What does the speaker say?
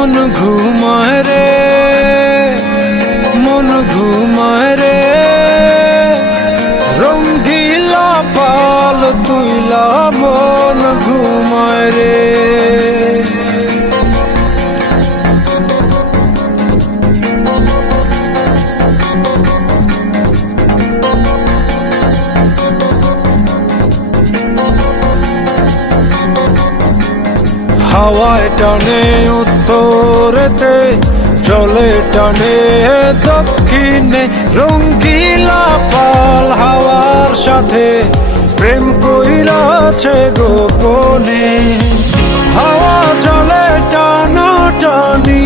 মন ঘুমায় রে, মন ঘুমায় রে, রঙ্গিলা পাল তুইলা মন ঘুমায় রে। হাওয়ায় টানে উত্তরেতে, জলে টানে দক্ষিণে, রঙ্গিলা পাল হাওয়ার সাথে প্রেম কইরাছে গোপনে। হাওয়া চলে টানা টানি